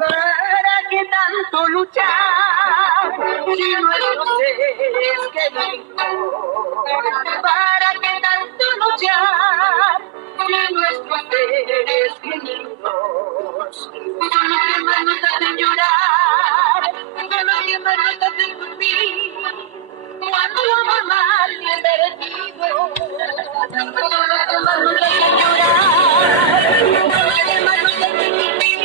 ¿Para qué tanto luchar si nuestros seres queridos? ¿Para qué tanto luchar si nuestros seres queridos son los que más nos hacen llorar, son los que más nos hacen sufrir? Cuando amor más bien merecido, son los que más nos hacen llorar, son los que más nos hacen sufrir.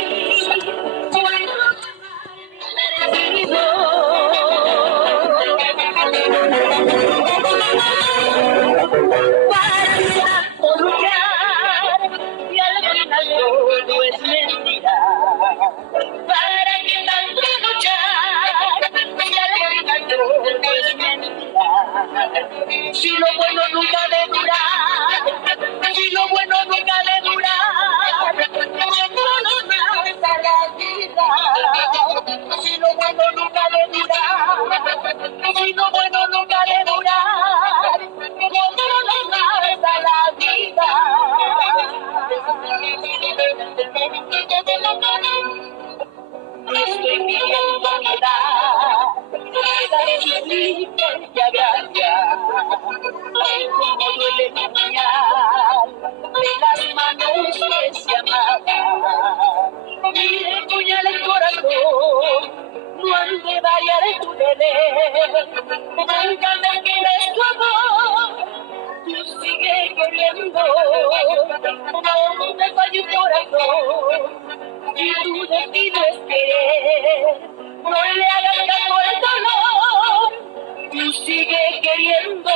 Si lo bueno nunca le dura, si lo bueno nunca le dura, no nos mata la vida. Si lo bueno nunca le dura, si lo bueno nunca le dura, no nos mata la vida. No estoy pidiendo piedad, piedad suplique y gracia. Ay, cómo duele mi puñal de las manos que se amaban. Mi puñal en corazón no han de variar tu deber. Nunca me quieres tu amor, tú sigue queriendo. No me falle tu corazón, si tu destino es querer. No le hagas caso al dolor, tú sigue queriendo.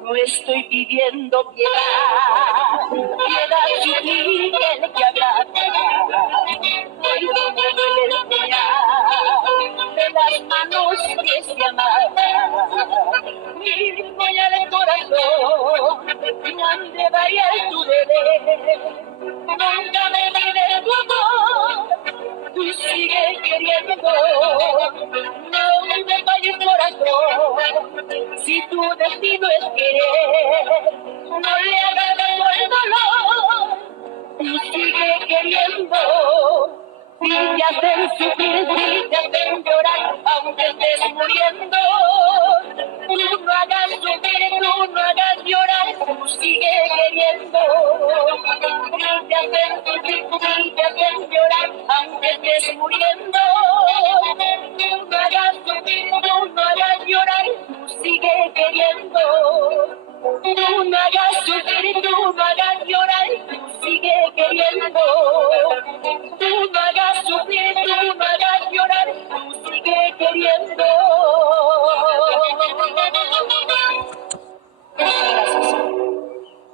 No estoy pidiendo piedad, piedad suplique el que abraza. Hoy como duele el puñal de las manos que se amaban. Mi puñal en corazón no han de variar tu deber. Nunca me olvides tu amor, tú sigue queriendo. No me falles corazón, si tu destino es querer. No le hagas caso al dolor, tú sigue queriendo. Si te hacen sufrir, si te hacen llorar, aunque estés muriendo, tú no hagas sufrir, tú no hagas llorar, tú sigue queriendo. Si te hacen sufrir, si te hacen llorar, aunque estés muriendo, tú no hagas sufrir, tú no hagas llorar, tú sigue queriendo. Tú no hagas sufrir, tú no hagas llorar, tú sigue queriendo.